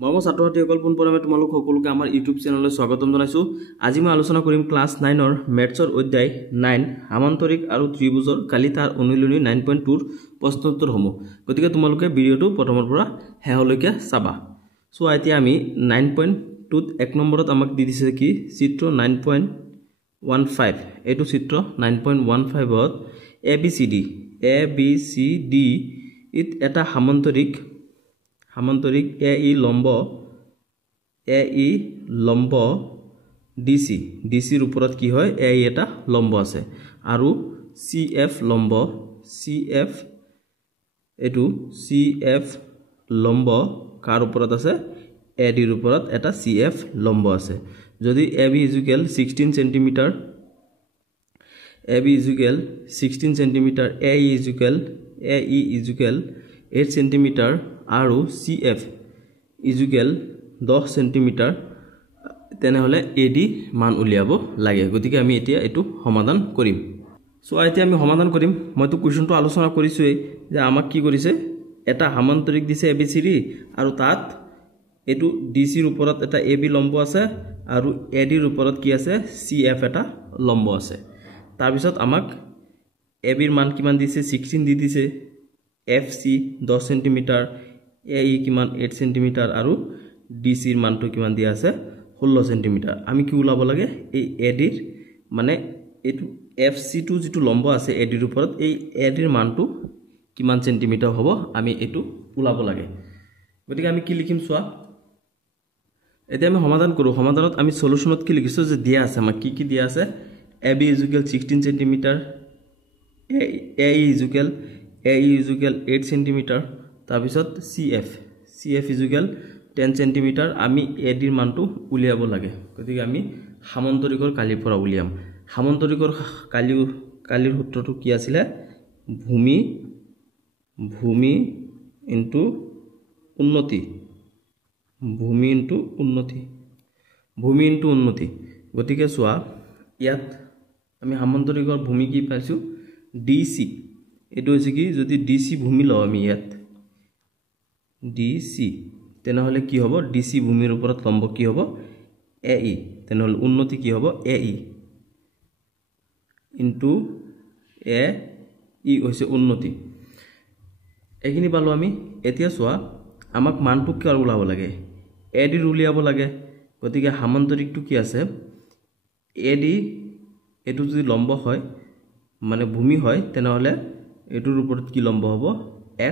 মৰমৰ ছাত্ৰ-ছাত্ৰীসকল পুনৰবাৰ তোমালোক সকলোকে আমাৰ ইউটিউব চেনেললৈ স্বাগতম জনাইছো। আজি মই আলোচনা কৰিম ক্লাছ 9 ৰ মেথছৰ অধ্যায় 9 সামান্তৰিক আৰু ত্ৰিভুজৰ কালি তাৰ অনুশীলনী 9.2 ৰ প্ৰশ্নোত্তৰ সমূহ। গতিকে তোমালোকে ভিডিওটো প্ৰথমৰ পৰা শেষলৈকে চাবা। সো এতিয়া আমি 9.2 ত এক নম্বৰত আমাক দি দিছে কি চিত্ৰ 9.15 এইটো চিত্ৰ 9.15 ত ABCD ইত এটা সামান্তৰিক AE লম্ব DC ৰ ওপৰত কি হয় AE এটা লম্ব আছে আৰু CF লম্ব কাৰ ওপৰত আছে AD ৰ ওপৰত এটা CF লম্ব আছে যদি AB 16 cm AE 8 cm আৰু CF 10 cm তেনেহলে AD মান উলিয়াব লাগে। গতিকে আমি এতিয়া এটো সমাধান কৰিম। সো এতিয়া আমি সমাধান কৰিম। মইতো কোৱেশ্চনটো আলোচনা কৰিছোই যে আমাক কি কৰিছে এটা সামান্তৰিক দিছে ABCD আৰু তাত এটো DC ৰ ওপৰত এটা AB লম্ব আছে আৰু AD ৰ ওপৰত কি আছে CF এটা লম্ব আছে। তাৰ পিছত আমাক AB ৰ মান কিমান দিছে 16 দি দিছে FC 10 cm AE কিমান 8 cm আৰু DC ৰ মানটো কিমান দিয়া আছে 16 cm। আমি কি উলাব লাগে এই AD ৰ মানে এটো FC টো যেটো লম্ব আছে AD ৰ ওপৰত এই AD ৰ মানটো কিমান সেন্টিমিটাৰ হ'ব আমি এটো উলাব লাগে। গতিকে আমি কি লিখিম সোয়া এতিয়া আমি সমাধান কৰো। সমাধানত আমি সলিউশনত কি লিখিছো যে দিয়া আছে আমাক কি দিয়া আছে AB 16 cm AE 8 cm তাৰ পিছত CF 10 cm আমি AD ৰ মানটো উলিয়াব লাগে। গতিকে আমি সামান্তৰিকৰ কালিৰ পৰা উলিয়াম। সামান্তৰিকৰ কালিৰ সূত্ৰটো কি আছিল ভূমি ইনটু উন্নতি গতিকে সোয়া ইয়াত আমি সামান্তৰিকৰ ভূমি কি পাইছো DC এটো হৈছে কি যদি DC ভূমি লও আমি ইয়াত DC তেনেহলে কি হ'ব DC ভূমিৰ ওপৰত লম্ব কি হ'ব AE তেনেহলে উন্নতি কি হ'ব AE ইনটু AE হৈছে উন্নতি। এখিনি পালো আমি। এতিয়া সোয়া আমাক মানটো কি আৰু উলাব লাগে AD ৰ উলিয়াব লাগে। গতিকে সামান্তৰিকটো কি আছে AD এটো যদি লম্ব হয় মানে ভূমি হয় তেনেহলে এটোৰ ওপৰত কি লম্ব হ'ব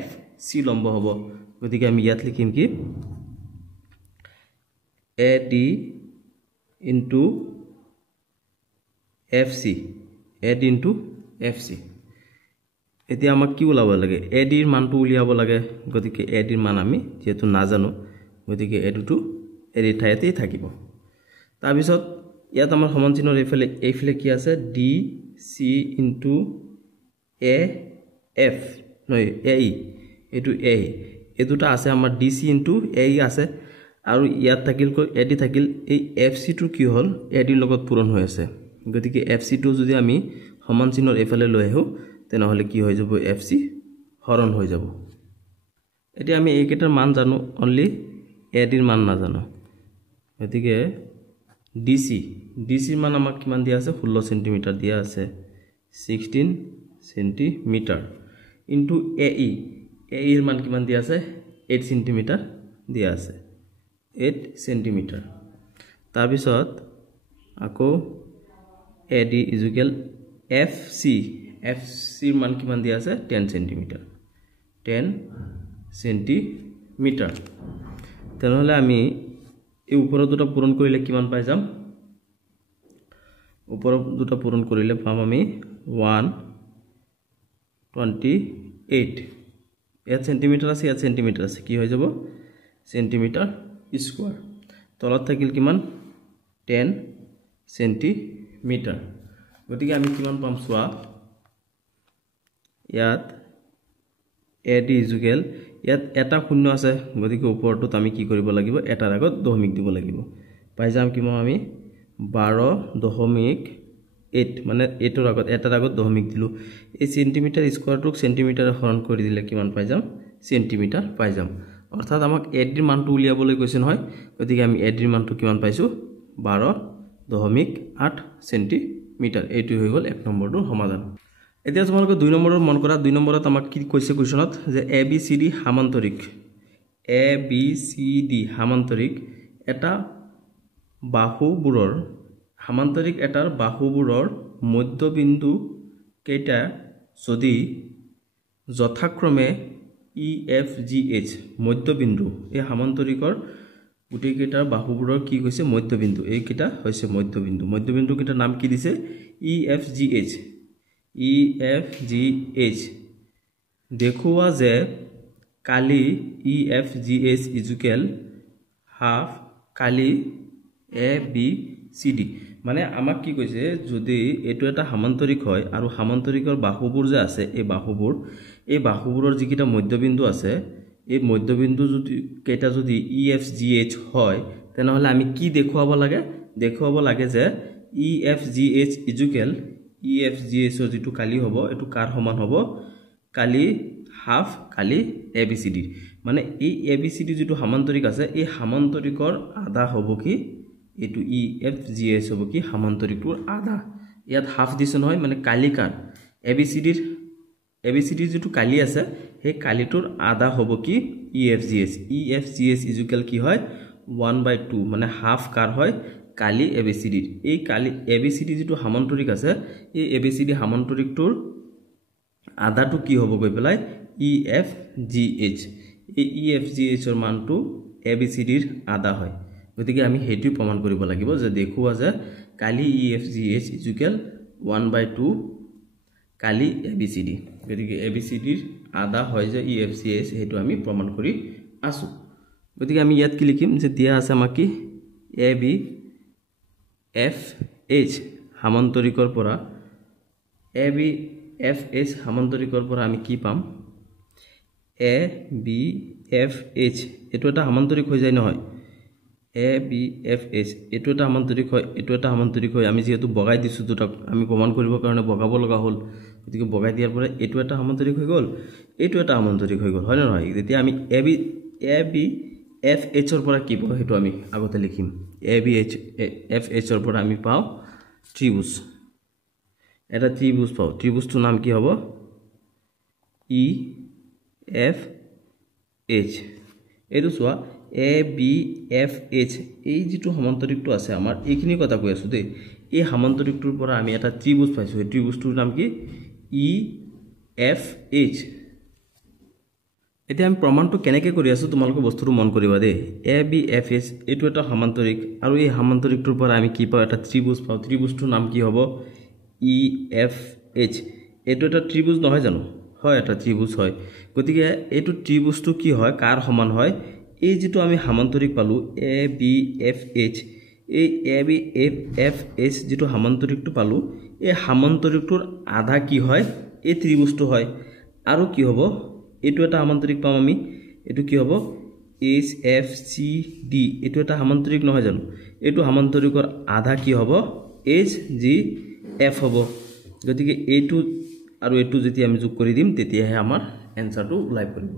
FC লম্ব হ'ব। গতিকে আমি ইয়াত লিখিম কি AD into FC এতিয়া আমাক কি উলাব লাগে AD ৰ মানটো উলিয়াব লাগে। গতিকে AD ৰ মান আমি যেটো না জানো গতিকে এটোটো AD ঠাইতেই থাকিব। তাৰ পিছত ইয়াত আমাৰ সমান চিহ্নৰ এইফালে কি আছে DC into AF নহয় AE এটো A এই দুটা আছে আমাৰ DC into AE আছে আৰু ইয়াত থাকিল AD থাকিল এই FC টো কি হল AD ৰ লগত পূৰণ হৈ আছে। গতিকে FC টো যদি আমি সমান চিহ্নৰ এইফালে লৈ আহো তেনেহলে কি হৈ যাব FC হৰণ হৈ যাব। এতিয়া আমি এইকেটাৰ মান জানো অনলি AD ৰ মান না জানো। গতিকে DC ৰ মান আমাক কিমান দিয়া আছে 16 cm দিয়া আছে 16 cm ইনটু AE ৰ মান কিমান দিয়া আছে 8 cm দিয়া আছে 8 cm। তাৰ পিছত আকৌ AD FC ৰ মান কিমান দিয়া আছে 10 cm তেনেহলে আমি এই ওপৰত দুটা পূৰণ কৰিলে কিমান পাই যাম ওপৰত দুটা পূৰণ কৰিলে পাম আমি 128 ইয়াত সেন্টিমিটাৰ আছে ইয়াত সেন্টিমিটাৰ আছে কি হৈ যাব সেন্টিমিটাৰ স্কয়াৰ তলত থাকিল কিমান 10 সেন্টিমিটাৰ। গতিকে আমি কিমান পাম সোয়া ইয়াত AD ইয়াত এটা শূন্য আছে গতিকে ওপৰটোত আমি কি কৰিব লাগিব এটাৰ আগত দশমিক দিব লাগিব পাই যাম কিমান আমি 12.8 মানে এটাৰ আগত দশমিক দিলো এই সেন্টিমিটাৰ স্কয়াৰটোক সেন্টিমিটাৰ হৰণ কৰি দিলে কিমান পাই যাম সেন্টিমিটাৰ পাই যাম। অৰ্থাৎ আমাক এডিৰ মানটো উলিয়াবলৈ কৈছে নহয় গতিকে আমি এডিৰ মানটো কিমান পাইছো 12.8 সেন্টিমিটাৰ এইটো হৈ গল 1 নম্বৰটো সমাধান এতিয়া তোমালোকে 2 নম্বৰৰ মন কৰা 2 নম্বৰত আমাক কি কৈছে কোৱেশ্যনত যে ABCD সামান্তৰিক ABCD সামান্তৰিক এটা বাহুবোৰৰ সামান্তৰিক এটাৰ বাহুবোৰৰ মধ্যবিন্দু কেইটা যদি যথাক্ৰমে EFGH মধ্যবিন্দু এই সামান্তৰিকৰ গুটি কেইটাৰ বাহুবোৰৰ কি কৈছে মধ্যবিন্দু এই কেইটা হৈছে মধ্যবিন্দু মধ্যবিন্দু কেইটাৰ নাম কি দিছে EFGH দেখুৱা যে কালি EFGH ইকুৱেল হাফ কালি ABCD মানে আমাক কি কৈছে যদি এটো এটা সামান্তৰিক হয় আৰু সামান্তৰিকৰ বাহুবোৰ যে আছে এই বাহুবোৰৰ যিকিটা মধ্যবিন্দু আছে এই মধ্যবিন্দু যদি কেইটা যদি EFGH হয় তেনেহলে আমি কি দেখুৱাব লাগে যে EFGH ইকুৱেল EFGH ৰ যেটো কালি হ'ব এটো কাৰ সমান হ'ব কালি হাফ কালি ABCD মানে এই ABCD যেটো সামান্তৰিক আছে এই সামান্তৰিকৰ আধা হ'ব কি এটো EFGH হ'ব কি সামান্তৰিকটোৰ আধা ইয়াত হাফ দিছে নহয় মানে কালিকাৰ ABCD যেটো কালি আছে সেই কালিটোৰ আধা হ'ব কি EFGH ইকুৱেল কি হয় 1/2 মানে হাফ কাৰ হয় কালি ABCD এই কালি ABCD যেটো সামান্তৰিক আছে এই ABCD সামান্তৰিকটোৰ আধাটো কি হ'ব গৈ পেলাই EFGH এই EFGH ৰ মানটো ABCD ৰ আধা হয় গতিকে আমি হেতু প্ৰমাণ কৰিব লাগিব যে দেখুৱা যে কালি EFGH ইকুৱেল 1/2 কালি ABCD গতিকে ABCD ৰ আধা হয় যে EFGH হেতু আমি প্ৰমাণ কৰি আছো গতিকে আমি ইয়াত কি লিখিম যে দিয়া আছে আমাক কি ABFH সামান্তৰিকৰ পৰা ABFH সামান্তৰিকৰ পৰা আমি কি পাম ABFH এটো এটা সামান্তৰিক হৈ যায় নহয় ABFH এটো এটা সামান্তৰিক হয় আমি যেহেতু বগাই দিছো দুটা আমি প্ৰমাণ কৰিবৰ কাৰণে বগাব লগা হ'ল গতিকে বগাই দিয়াৰ পৰা এটো এটা সামান্তৰিক হৈ গ'ল এটো এটা সামান্তৰিক হৈ গ'ল হয় না নহয় যেতিয়া আমি ABFH ৰ পৰা কি পাও হেতু আমি আগতে লিখিম ABFH ৰ পৰা আমি পাও ত্ৰিভুজ এটা ত্ৰিভুজ পাও ত্ৰিভুজটোৰ নাম কি হ'ব EFH এটো সোয়া ABFH এই যেটো সমান্তৰিকটো আছে আমাৰ এইখিনি কথা কৈ আছো দে এই সমান্তৰিকটোৰ পৰা আমি এটা ত্ৰিভুজ পাইছো এই ত্ৰিভুজটোৰ নাম কি EFH এতিয়া আমি প্ৰমাণটো কেনেকৈ কৰি আছো তোমালোকে বস্তুটো মন কৰিবা দে ABFH এটো এটা সমান্তৰিক আৰু এই সমান্তৰিকটোৰ পৰা আমি কি পাও এটা ত্ৰিভুজ পাও ত্ৰিভুজটোৰ নাম কি হ'ব EFH এটো এটা ত্ৰিভুজ নহয় জানো হয় এটা ত্ৰিভুজ হয় গতিকে এটো ত্ৰিভুজটো কি হয় কাৰ সমান হয় এই যেটো আমি সামান্তৰিক পালো ABFH এই ABFH যেটো সামান্তৰিকটো পালো এই সামান্তৰিকটোৰ আধা কি হয় এই ত্ৰিভুজটো হয় আৰু কি হ'ব এটো এটা সামান্তৰিক পাম আমি এটো কি হ'ব HFCD এটো এটা সামান্তৰিক নহয় জানো এটো সামান্তৰিকৰ আধা কি হ'ব HGF হ'ব গতিকে এটো আৰু এটো যদি আমি যোগ কৰি দিম তেতিয়াহে আমাৰ এনসাৰটো ওলাই পৰিব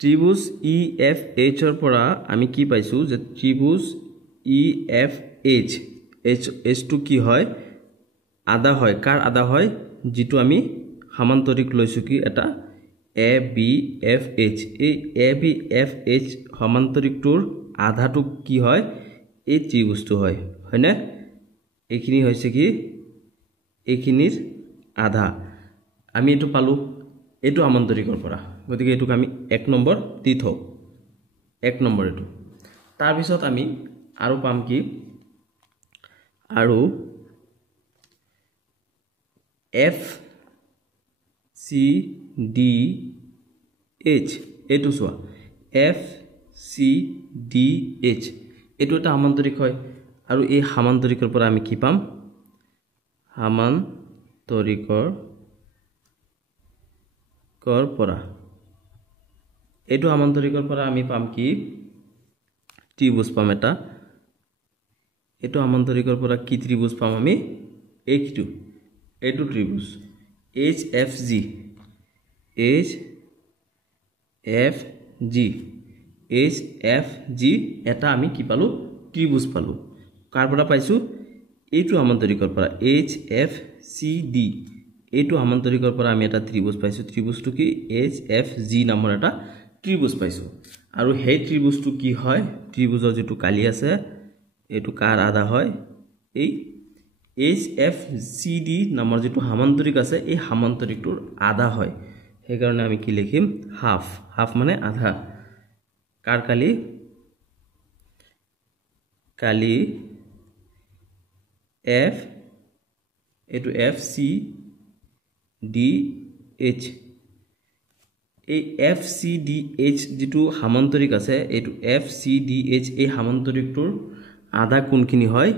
ত্ৰিভুজ EFH ৰ পৰা আমি কি পাইছো যে ত্ৰিভুজ EFH H টো কি হয় আধা হয় কাৰ আধা হয় যেটো আমি সামান্তৰিক লৈছো কি এটা ABFH এই ABFH সমান্তৰিকটোৰ আধাটো কি হয় এই ত্ৰিভুজটো হয় হয়নে এইখিনি হৈছে কি এইখিনিৰ আধা আমি এটো পালো এটো সামান্তৰিকৰ পৰা গতিকে এটোক আমি 1 নম্বৰ দি থও 1 নম্বৰ এটো তাৰ পিছত আমি আৰু পাম কি আৰু FCDH এটো সোয়া FCDH এটো এটা সামান্তৰিক হয় আৰু এই সামান্তৰিকৰ পৰা আমি কি পাম সামান্তৰিকৰ পৰা এটো সামান্তৰিকৰ পৰা আমি পাম কি ত্ৰিভুজ পাম এটা এটো সামান্তৰিকৰ পৰা কি ত্ৰিভুজ পাম আমি এটো ত্ৰিভুজ HFG G H F G এটা আমি কি পালো ত্ৰিভুজ পালো কাৰ পৰা পাইছো এইটো সামান্তৰিকৰ পৰা এইচ এফ চি ডি এইটো সামান্তৰিকৰ পৰা আমি এটা ত্ৰিভুজ পাইছো ত্ৰিভুজটো কি এইচ এফ জি নামৰ এটা ত্ৰিভুজ পাইছো আৰু সেই ত্ৰিভুজটো কি হয় ত্ৰিভুজৰ যেটো কালি আছে এটো কাৰ আধা হয় এই এইচ এফ চি ডি নামৰ যেটো সামান্তৰিক আছে এই সামান্তৰিকটোৰ আধা হয় সেই কাৰণে আমি কি লিখিম হাফ হাফ মানে আধা কাৰ কালি কালি এফ এটো এফ সি ডি এইচ এই এফ সি ডি এইচ যেটো সামান্তৰিক আছে এটো এফ সি ডি এইচ এই সামান্তৰিকটোৰ আধা কোনখিনি হয়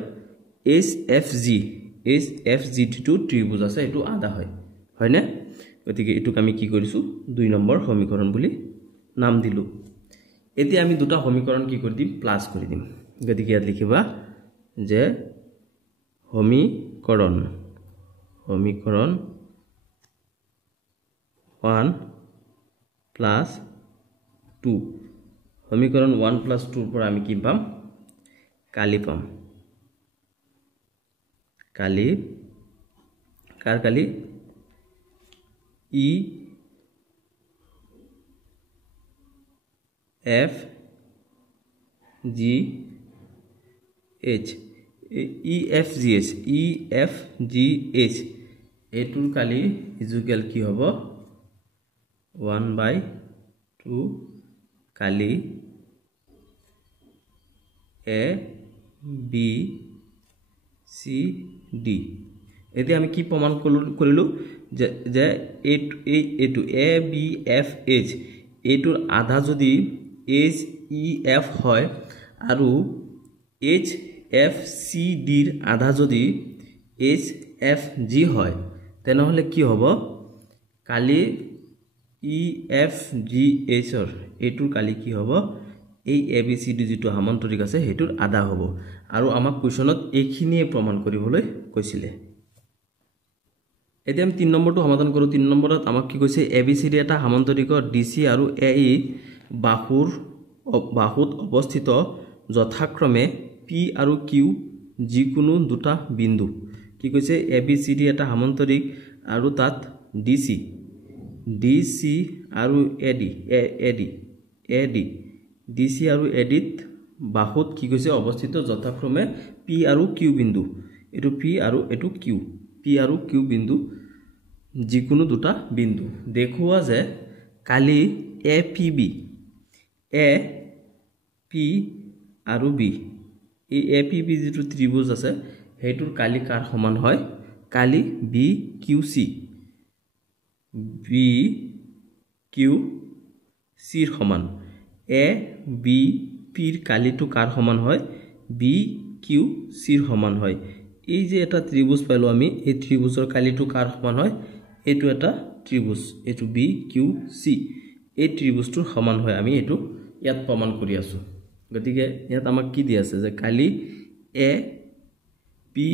এইচ এফ জি যেটো ত্ৰিভুজ আছে এটো আধা হয় হয়নে গতিকে এটুক আমি কি কৰিছো 2 নম্বৰ সমীকৰণ বুলি নাম দিলো এতিয়া আমি দুটা সমীকৰণ কি কৰি দিম প্লাস কৰি দিম গতিকে ইয়াত লিখিবা যে সমীকৰণ 1 plus 2 সমীকৰণ 1 plus 2 পৰা আমি কি পাম কালি পাম কালি কাৰ কালি E F G H E F G H এটোৰ কালি ইজুকেল কি হ'ব 1/2 কালি এ বি সি ডি এতিয়া আমি কি প্ৰমাণ কৰিলো যে এটো এ বি এফ এইচ এটোৰ আধা যদি এইচ ই এফ হয় আৰু এইচ এফ সি ডিৰ আধা যদি এইচ এফ জি হয় তেনেহলে কি হ'ব কালি ই এফ জি এইচৰ এটোৰ কালি কি হ'ব এই এ বি সি ডি যেটো সামান্তৰিক আছে হেতুৰ আধা হ'ব আৰু আমাক কোৱেশ্যনত এইখিনিয়ে প্ৰমাণ কৰিবলৈ কৈছিলে এতিয়া আমি 3 নম্বৰটো সমাধান কৰো 3 নম্বৰত আমাক কি কৈছে এ বি সি ডি এটা সামান্তৰিকৰ ডিসি আৰু এ ই বাহুত অৱস্থিত যথাক্ৰমে পি আৰু কিউ যিকোনো দুটা বিন্দু কি কৈছে এ বি সি ডি এটা সামান্তৰিক আৰু তাত ডিসি আৰু এডি ডিসি আৰু এডিত বাহুত কি কৈছে অৱস্থিত যথাক্ৰমে পি আৰু কিউ বিন্দু এটো পি আৰু এটো কিউ পি আৰু কিউ বিন্দু যিকোনো দুটা বিন্দু দেখুৱা যে কালি এ পি আৰু বি এই এ পি বি যেটো ত্ৰিভুজ আছে হেতুৰ কালি কাৰ সমান হয় কালি বি কিউ চিৰ সমান এ বি পিৰ কালিটো কাৰ সমান হয় বি কিউ চিৰ সমান হয় এই যে এটা ত্ৰিভুজ পাইলো আমি এই ত্ৰিভুজৰ কালিটো কাৰ সমান হয় এটো এটা ত্ৰিভুজ এটো বি কিউ সি এই ত্ৰিভুজটোৰ সমান হয় আমি এটো ইয়াত প্ৰমাণ কৰি আছো গতিকে ইয়াত আমাক কি দি আছে যে কালি এ পি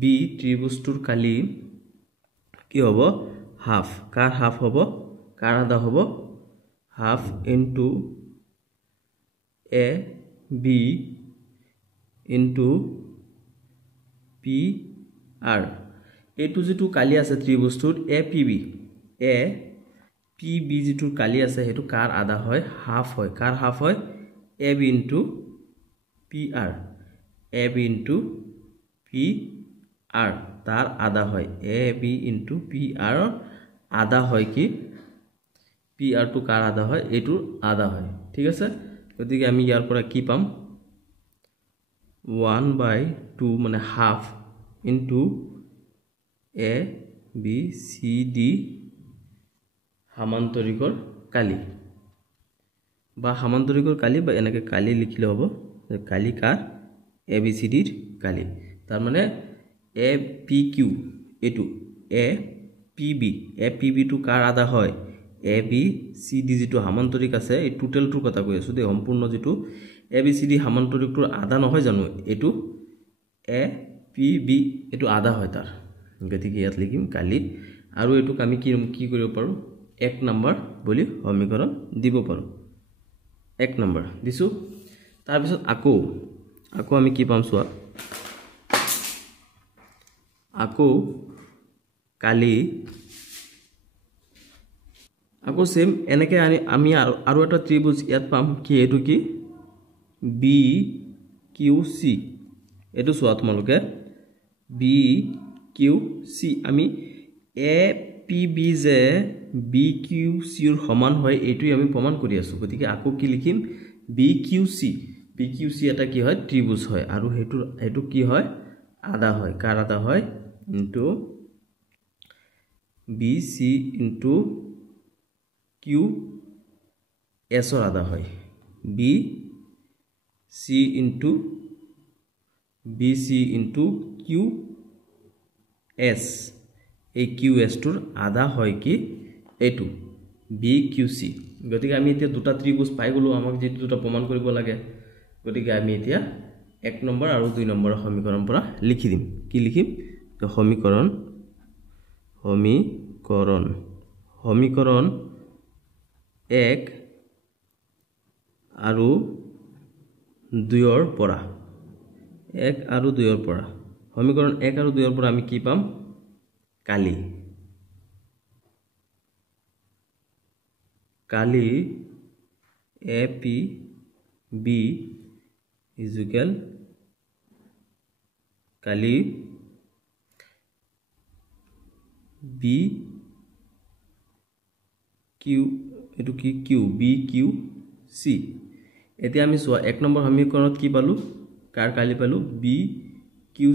বি ত্ৰিভুজটোৰ কালি কি হ'ব হাফ কাৰ হাফ হ'ব কাৰ আধা হ'ব half into A B into P R এটো যেটো কালি আছে ত্ৰিভুজটোৰ এ পি বি যেটো কালি আছে হেতু কাৰ আধা হয় হাফ হয় কাৰ হাফ হয় A B into P R তার আধা হয় A B into P R আধা হয় কি পি আর টু কাৰ আধা হয় এটো আধা হয় ঠিক আছে গতিকে আমি ইয়াৰ পৰা কি পাম 1/2 মানে half into A B C D সামান্তৰিকৰ কালি বা সামান্তৰিকৰ কালি বা এনেকে কালি লিখিলে হ'ব কালি কাৰ এ বি সি ডিৰ কালি তাৰ মানে এ পি কিউ এটো এ পি বি টু কাৰ আধা হয় এ বি সি ডি যেটো সামান্তৰিক আছে এই টোটালটোৰ কথা কৈ আছো দে সম্পূৰ্ণ যেটো এ বি সি ডি সামান্তৰিকটোৰ আধা নহয় জানো এটো এ পি বি এটো আধা হয় তাৰ গতিকে ইয়াত লিখিম কালি আৰু এটুক আমি কি কৰিব পাৰো 1 নম্বৰ বুলি সমীকৰণ দিব পাৰো 1 নম্বৰ দিছো তাৰ পিছত আকৌ আমি কি পাম চোৱা আকৌ কালি আকৌ সেম এনেকে আমি আৰু এটা ত্ৰিভুজ ইয়াত পাম কি এটো কি বি কিউ সি এটো চোৱা তোমালোকে বি কিউ সি আমি এ পি বি যে বি কিউ সি ৰ সমান হয় এটোই আমি প্ৰমাণ কৰি আছো গতিকে আকৌ কি লিখিম বি কিউ সি এটা কি হয় ত্ৰিভুজ হয় আৰু হেতু কি হয় আধা হয় কাৰ আধা হয় ইনটু বি সি ইনটু কিউ এস ৰ আধা হয় বি সি ইনটু কিউ এস এই কিউ এস টোৰ আধা হয় কি এটো বি কিউ সি গতিকে আমি এতিয়া দুটা ত্ৰিভুজ পাই গলো আমাক যেটো দুটা প্ৰমাণ কৰিব লাগে গতিকে আমি এতিয়া 1 নম্বৰ আৰু 2 নম্বৰৰ সমীকৰণ পৰা লিখি দিম কি লিখিম তো সমীকৰণ 1 আৰু 2 ৰ পৰা 1 আৰু 2 ৰ পৰা সমীকৰণ 1 আৰু 2 ৰ পৰা আমি কি পাম কালি এ পি বি ইকুয়াল কালি বি কিউ এটো কি কিউ বি কিউ সি এতিয়া আমি সোয়া 1 নম্বৰ সমীকৰণত কি পালো কাৰ কালি পালো বি কিউ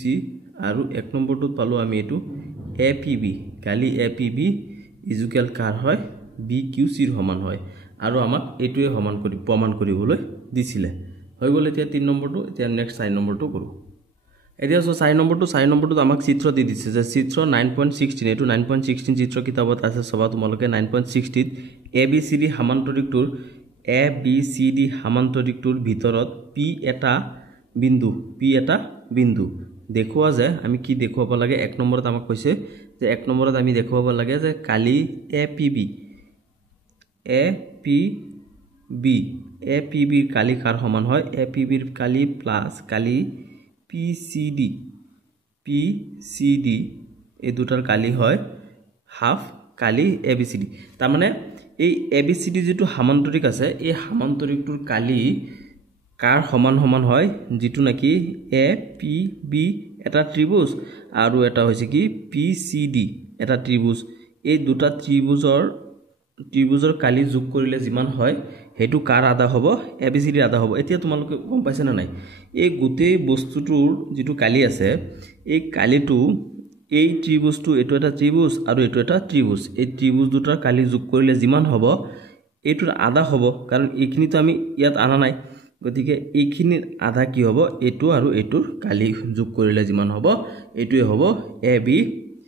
সি আৰু 1 নম্বৰটোত পালো আমি এটো এ পি বি কালি এ পি বি ইকুয়াল কাৰ হয় বি কিউ সি ৰ সমান হয় আৰু আমাক এটোৱে সমান কৰি প্ৰমাণ কৰিবলৈ দিছিলে হৈ গল এতিয়া 3 নম্বৰটো এতিয়া নেক্সট 4 নম্বৰটো কৰো এতিয়া 4 নম্বৰটো আমাক চিত্ৰ দি দিছে যে চিত্ৰ 9.16 এটো 9.16 চিত্ৰ কিতাপত আছে সবা তোমালোকে 9.60 ত এ বি সি ডি সামান্তৰিকটোৰ ভিতৰত পি এটা বিন্দু দেখুৱা যায় আমি কি দেখুৱাব লাগে 1 নম্বৰত আমাক কৈছে যে 1 নম্বৰত আমি দেখুৱাব লাগে যে কালি এ পি বি কালি কাৰ সমান হয় এ পি বিৰ কালি প্লাস কালি পি সি ডি এই দুটাৰ কালি হয় half Kali A B C D তাৰ মানে এই এ বি সি ডি যেটো সামান্তৰিক আছে এই সামান্তৰিকটোৰ কালি কাৰ সমান হয় যেটো নাকি এ পি বি এটা ত্ৰিভুজ আৰু এটা হৈছে কি পি সি ডি এটা ত্ৰিভুজ এই দুটা ত্ৰিভুজৰ কালি যোগ কৰিলে যিমান হয় হেতু কাৰ আধা হ'ব এ বি সি ডি আধা হ'ব এতিয়া তোমালোকে গম পাইছে না নাই এই গোটেই বস্তুটোৰ যেটো কালি আছে এই কালিটো এই ত্ৰিভুজটো এটো এটা ত্ৰিভুজ আৰু এটো এটা ত্ৰিভুজ এই ত্ৰিভুজ দুটাৰ কালি যোগ কৰিলে যিমান হ'ব এটোৰ আধা হ'ব কাৰণ এইখিনি তো আমি ইয়াত আনা নাই গতিকে এইখিনিৰ আধা কি হ'ব এটো আৰু এটোৰ কালি যোগ কৰিলে যিমান হ'ব এটোৱে হ'ব এ বি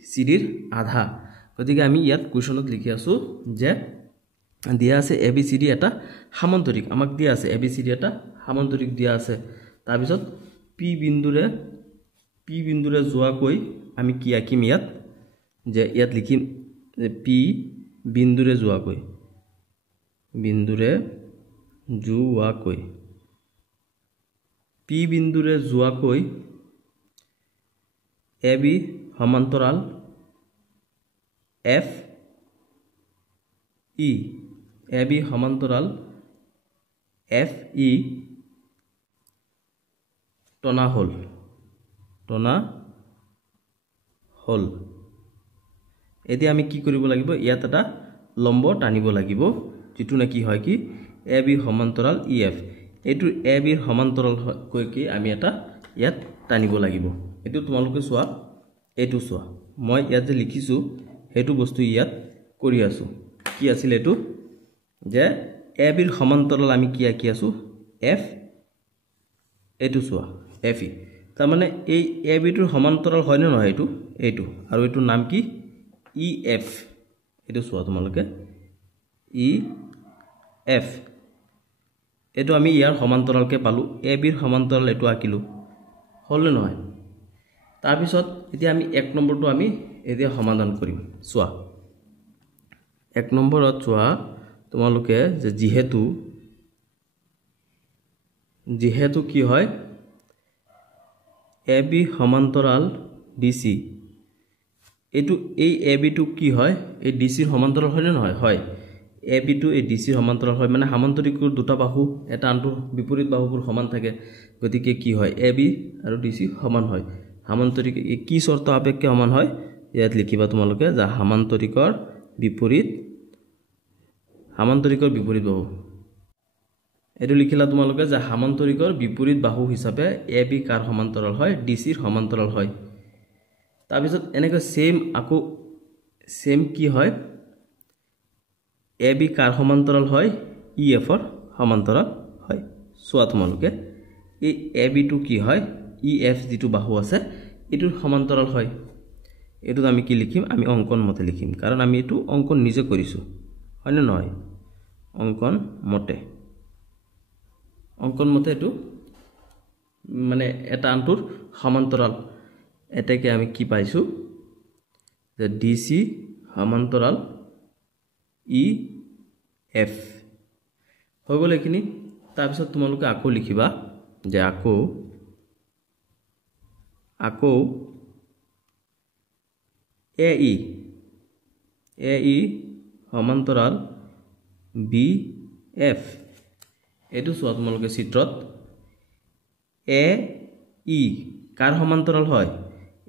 সি ডিৰ আধা গতিকে আমি ইয়াত কোৱেশ্যনত লিখি আছো যে দিয়া আছে এ বি সি ডি এটা সামান্তৰিক আমাক দিয়া আছে এ বি সি ডি এটা সামান্তৰিক দিয়া আছে তাৰ পিছত পি বিন্দুৰে যোৱাকৈ আমি কি আকিম ইয়াত যে ইয়াত লিখিম যে পি বিন্দুৰে যোৱাকৈ এ বি সমান্তৰাল এফ ই এ বি সমান্তৰাল এফ ই টনা হল এতিয়া আমি কি কৰিব লাগিব ইয়াত এটা লম্ব টানিব লাগিব যেটো নাকি হয় কি এ বি সমান্তৰাল ই এফ এটো এ বি সমান্তৰাল কৈ কি আমি এটা ইয়াত টানিব লাগিব এটো তোমালোকে চোৱা এটো চোৱা মই ইয়াত যে লিখিছো হেতু বস্তু ইয়াত কৰি আছো কি আছিল এটো যে এ বিৰ সমান্তৰাল আমি কি আকি আছো এফ এটো চোৱা এফ ই তাৰ মানে এই এ বি টোৰ সমান্তৰাল হয় না নহয় এটো আৰু এটোৰ নাম কি ই এফ এটো চোৱা তোমালোকে ই এফ এটো আমি ইয়াৰ সমান্তৰালকে পালো এ বিৰ সমান্তৰাল এটো আকিলো হল নহয় তাৰ পিছত এতিয়া আমি 1 নম্বৰটো আমি এতিয়া সমাধান কৰিম চোৱা 1 নম্বৰত চোৱা তোমালোকে যে যেহেতু কি হয় AB সমান্তৰাল DC এটো এই AB টু কি হয় এই DC ৰ সমান্তৰাল হয় নে নহয় হয় AB টু এই DC ৰ সমান্তৰাল হয় মানে সামান্তৰিকৰ দুটা বাহু এটা আনটো বিপৰীত বাহুবোৰ সমান থাকে গতিকে কি হয় AB আৰু DC সমান হয় সামান্তৰিক কি শৰ্ত সাপেক্ষে সমান হয় ইয়াত লিখিবা তোমালোকে যে সামান্তৰিকৰ বিপৰীত বাহু এটো লিখিলা তোমালোকে যে সামান্তৰিকৰ বিপৰীত বাহু হিচাপে AB কাৰ সমান্তৰাল হয় DC ৰ সমান্তৰাল হয় তাৰ পিছত এনেকৈ সেম কি হয় AB কাৰ সমান্তৰাল হয় EF ৰ সমান্তৰাল হয় সোৱা তোমালোকে এই AB টু কি হয় EF যেটো বাহু আছে এটোৰ সমান্তৰাল হয় এটো আমি কি লিখিম আমি অঙ্কন মতে লিখিম কাৰণ আমি এটো অঙ্কন নিজে কৰিছো হয় না নহয় অঙ্কন মতে এটো মানে এটা আনটোৰ সমান্তৰাল এটাকে আমি কি পাইছো যে DC সমান্তৰাল EF হৈ গ'ল এখিনি তাৰ পিছত তোমালোকে আকৌ লিখিবা যে আকৌ AE সমান্তৰাল BF এটো চোৱা তোমালোকে চিত্ৰত AE কাৰ সমান্তৰাল হয়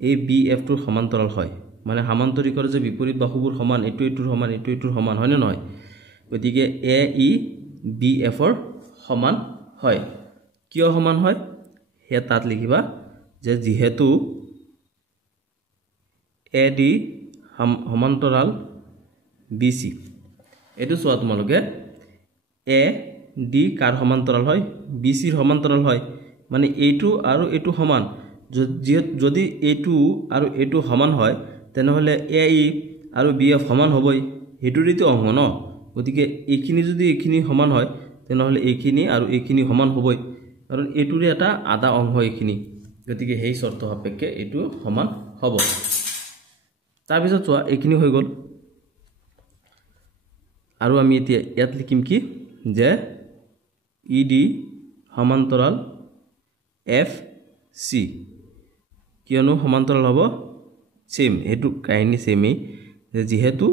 এই BF টোৰ সমান্তৰাল হয় মানে সামান্তৰিকৰ যে বিপৰীত বাহুবোৰ সমান এটোৰ সমান হয় নে নহয় গতিকে AE BF ৰ সমান হয় কিয় সমান হয় হে তাত লিখিবা যে যেহেতু AD সমান্তৰাল BC এটো চোৱা তোমালোকে AD কাৰ সমান্তৰাল হয় BC ৰ সমান্তৰাল হয় মানে এইটো আৰু এইটো সমান যদি এইটো আৰু এইটো সমান হয় তেনেহলে AE আৰু BF সমান হ'বই হেতুৰিতো অংশ ন গতিকে এইখিনি যদি এইখিনি সমান হয় তেনেহলে এইখিনি আৰু এইখিনি সমান হ'বই কাৰণ এইটোৰে এটা আধা অংশ এইখিনি গতিকে হেই শৰ্ত সাপেক্ষে এইটো সমান হ'ব তাৰ পিছত চোৱা এইখিনি হৈ গ'ল আৰু আমি এতিয়া ইয়াত লিখিম কি যে ED সমান্তৰাল FC কিয়নো সমান্তৰাল হ'ব সেম হেতু কাহিনী সেমই যে যেহেতু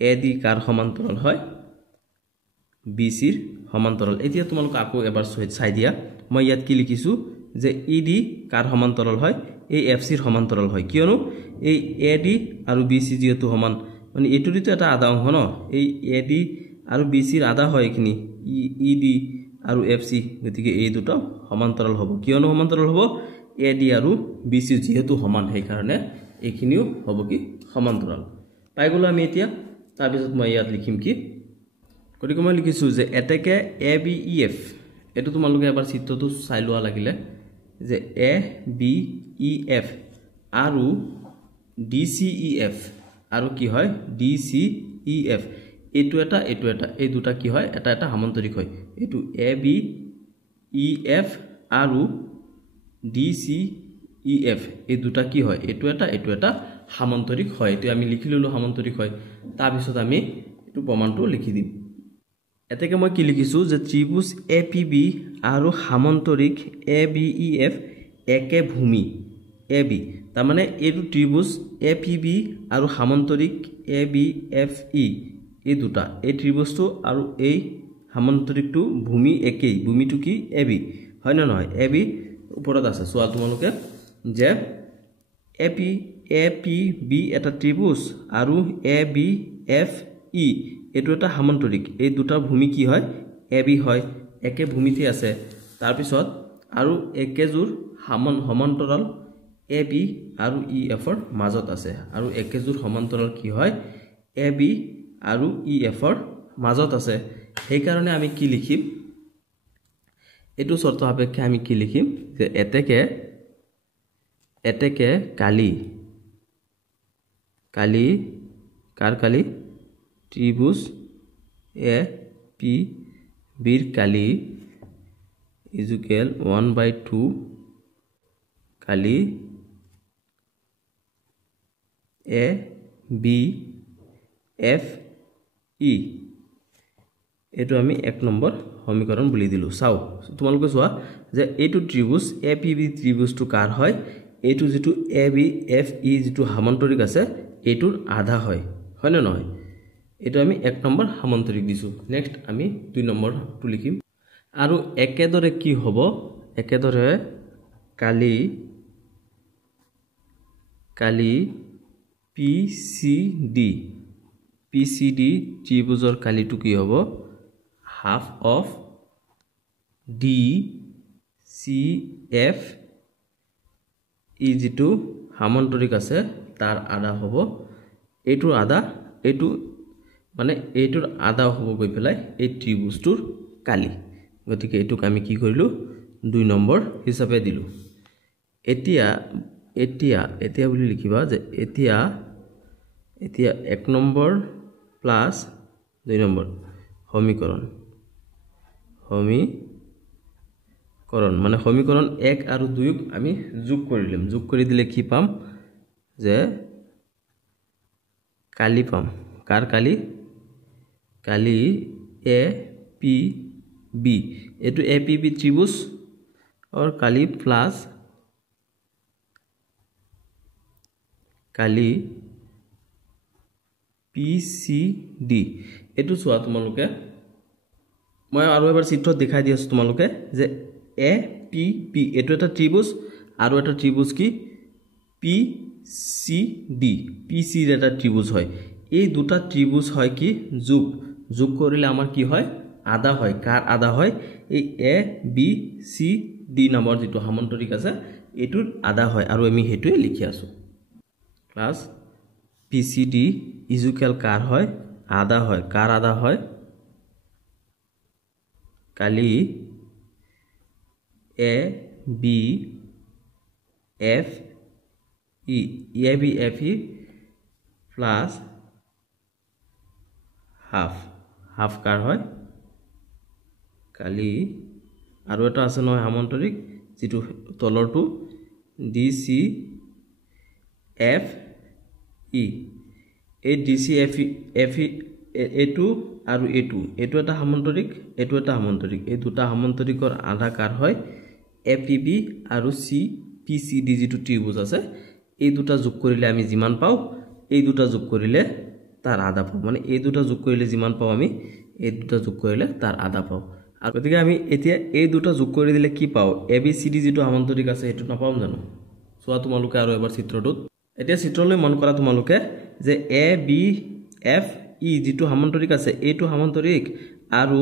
AD কাৰ সমান্তৰাল হয় BC ৰ সমান্তৰাল এতিয়া তোমালোক আকৌ এবাৰ চাই দিয়া মই ইয়াত কি লিখিছো যে ED কাৰ সমান্তৰাল হয় এই FC ৰ সমান্তৰাল হয় কিয়নো এই AD আৰু BC যেহেতু সমান মানে এটোৰিতো এটা আধা অংশ ন এই AD আৰু BC ৰ আধা হয় এখিনি ED আৰু FC গতিকে এই দুটো সমান্তৰাল হ'ব কিয়নো সমান্তৰাল হ'ব AD আৰু BC যেহেতু সমান সেই কাৰণে এইখিনিও হ'ব কি সমান্তৰাল পাই গলো আমি এতিয়া তাৰ পিছত মই ইয়াত লিখিম কি গতিকে মই লিখিছো যে এটাকে ABEF এটো তোমালোকে এবাৰ চিত্ৰটো চাই লোৱা লাগিলে যে ABEF আৰু DCEF আৰু কি হয় DCEF এটো এটা এই দুটা কি হয় এটা সামান্তৰিক হয় এটো ABEF আৰু DCEF এই দুটা কি হয় এটো এটা সামান্তৰিক হয় এটো আমি লিখি ললো সামান্তৰিক হয় তাৰ পিছত আমি এটো প্ৰমাণটো লিখি দিম এটাকে মই কি লিখিছো যে ত্ৰিভুজ APB আৰু সামান্তৰিক ABEF একে ভূমি AB তাৰ মানে এটো ত্ৰিভুজ APB আৰু সামান্তৰিক ABFE এই দুটা এই ত্ৰিভুজটো আৰু এই সামান্তৰিকটো ভূমি একেই ভূমিটো কি AB হয় না নহয় AB ওপৰত আছে সোৱা তোমালোকে যে APB এটা ত্ৰিভুজ আৰু ABFE এটো এটা সামান্তৰিক এই দুটা ভূমি কি হয় AB হয় একে ভূমিতে আছে তাৰ পিছত আৰু একেজোৰ সমান্তৰাল AB আৰু EF ৰ মাজত আছে আৰু একেজোৰ সমান্তৰাল কি হয় AB আৰু EF ৰ মাজত আছে সেই কাৰণে আমি কি লিখিম এটো শৰ্ত সাপেক্ষে আমি কি লিখিম যে এতেকে কালি ত্ৰিভুজ APB ৰ কালি ইজুকেল 1/2 কালি ABF ই এটো আমি 1 নম্বৰ সমীকৰণ বুলি দিলো চাও তোমালোকে চোৱা যে এটো ত্ৰিভুজ এপিবি ত্ৰিভুজটো কাৰ হয় এটো যেটো এবি এফ ই যেটো সামান্তৰিক আছে এটোৰ আধা হয় হয় না নহয় এটো আমি 1 নম্বৰ সামান্তৰিক দিছো নেক্সট আমি 2 নম্বৰটো লিখিম আৰু একেদৰে কি হ'ব একেদৰে কালি PCD ত্ৰিভুজৰ কালিটো কি হ'ব half of DCF ই যেটো সামান্তৰিক আছে তাৰ আধা হ'ব এটোৰ আধা এটো মানে এটোৰ আধা হ'ব গৈ পেলাই এই ত্ৰিভুজটোৰ কালি গতিকে এটোক আমি কি কৰিলো 2 নম্বৰ হিচাপে দিলো এতিয়া বুলি লিখিবা যে এতিয়া 1 নম্বৰ প্লাস 2 নম্বৰ সমীকৰণ মানে সমীকৰণ 1 আৰু 2 আমি যোগ কৰিলাম যোগ কৰি দিলে কি পাম যে কালি পাম কাৰ কালি APB এটো APB ত্ৰিভুজ और काली प्लस काली PCD एटु चोआ तुमालोके মই আৰু এবাৰ চিত্ৰ দেখাই দি আছো তোমালোকে যে APB এটো এটা ত্ৰিভুজ আৰু এটা ত্ৰিভুজ কি PCD এটা ত্ৰিভুজ হয় এই দুটা ত্ৰিভুজ হয় কি যোগ কৰিলে আমাৰ কি হয় আধা হয় কাৰ আধা হয় এই ABCD নামৰ যেটো সামান্তৰিক আছে এটোৰ আধা হয় আৰু আমি হেতুৱে লিখি আছো প্লাস PCD ইকুয়াল কাৰ হয় আধা হয় কাৰ আধা হয় কালি ABFE প্লাস হাফ কাৰ হয় কালি আৰু এটা আছে নহয় সামান্তৰিক যেটো তলৰটো DCFE এই DCFE এটো আৰু এটো এটা সামান্তৰিক এটো এটা সামান্তৰিক এই দুটা সামান্তৰিকৰ আধা কাৰ হয় APB আৰু PCD যেটো ত্ৰিভুজ আছে এই দুটা যোগ কৰিলে আমি যিমান পাও এই দুটা যোগ কৰিলে তাৰ আধা পাও মানে এই দুটা যোগ কৰিলে যিমান পাও আমি এই দুটা যোগ কৰিলে তাৰ আধা পাও আৰু গতিকে আমি এতিয়া এই দুটা যোগ কৰি দিলে কি পাও ABCD যেটো সামান্তৰিক আছে এটো নাপাম জানো সোৱা তোমালোকে আৰু এবাৰ চিত্ৰটোত এতিয়া চিত্ৰলৈ মন কৰা তোমালোকে যে ABFE যেটো সামান্তৰিক আছে এটো সামান্তৰিক আৰু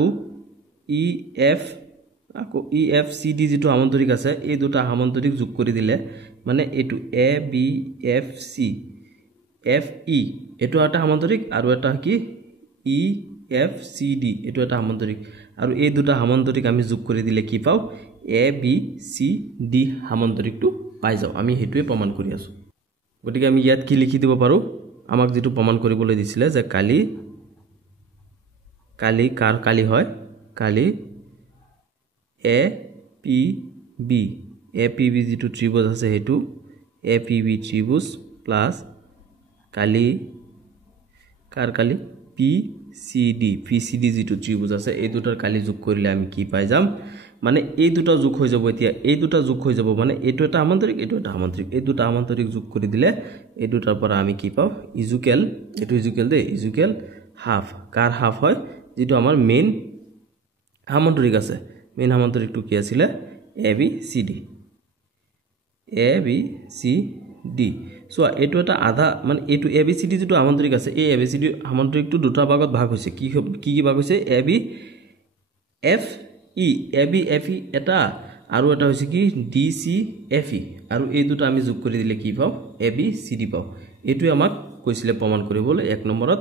EFCD যেটো সামান্তৰিক আছে এই দুটা সামান্তৰিক যোগ কৰি দিলে মানে এটো ABFCFE এটো এটা সামান্তৰিক আৰু এটা কি EFCD এটো এটা সামান্তৰিক আৰু এই দুটা সামান্তৰিক আমি যোগ কৰি দিলে কি পাও ABCD সামান্তৰিকটো পাই যাও আমি হেতুৱে প্ৰমাণ কৰি আছো গতিকে আমি ইয়াত কি লিখি দিব পাৰো আমাক যেটো প্ৰমাণ কৰিবলৈ দিছিলে যে কালি কাৰ কালি হয় কালি APB যেটো ত্ৰিভুজ আছে হেতু APB ত্ৰিভুজ প্লাস কালি কাৰ কালি PCD যেটো ত্ৰিভুজ আছে এই দুটাৰ কালি যোগ কৰিলে আমি কি পাই যাম মানে এই দুটা যোগ হৈ যাব এতিয়া এই দুটা যোগ হৈ যাব মানে এটো এটা সামান্তৰিক এটো এটা সামান্তৰিক এই দুটা সামান্তৰিক যোগ কৰি দিলে এই দুটাৰ পৰা আমি কি পাও ইকুয়াল এটো ইকুয়াল হাফ কাৰ হাফ হয় যেটো আমাৰ মেইন সামান্তৰিক আছে মেইন সামান্তৰিকটো কি আছিল ABCD সো এটো এটা আধা মানে এটো ABCD যেটো সামান্তৰিক আছে এই ABCD সামান্তৰিকটো দুটা ভাগত ভাগ হৈছে কি ভাগ হৈছে ABFE এটা আৰু এটা হৈছে কি DCFE আৰু এই দুটা আমি যোগ কৰি দিলে কি পাও ABCD পাও এটো আমাক কৈছিলে প্ৰমাণ কৰিবলৈ 1 নম্বৰত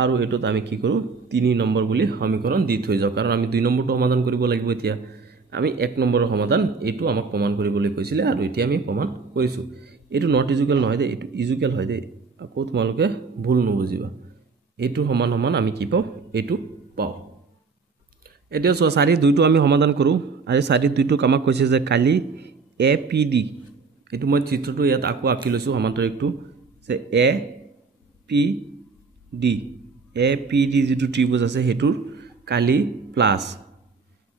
আৰু এটোত আমি কি কৰো 3 নম্বৰ বুলি সমীকৰণ দি থৈ যাও কাৰণ আমি 2 নম্বৰটো সমাধান কৰিব লাগিব এতিয়া আমি 1 নম্বৰৰ সমাধান এটো আমাক প্ৰমাণ কৰিবলৈ কৈছিলে আৰু এতিয়া আমি প্ৰমাণ কৰিছো এটো নট ইকুয়াল নহয় দে এটো ইকুয়াল হয় দে আকৌ তোমালোকে ভুল নবুজিবা এটো সমান আমি কি পাও এটো পাও এতিয়া সো সাৰি দুইটো আমি সমাধান কৰো আৰু সাৰি দুইটো আমাক কৈছে যে কালি APD এটো মই চিত্ৰটো ইয়াত আকৌ আঁকি লৈছো সমান্তৰিকটো যে APD APD যেটো ত্ৰিভুজ আছে হেতুৰ কালি প্লাস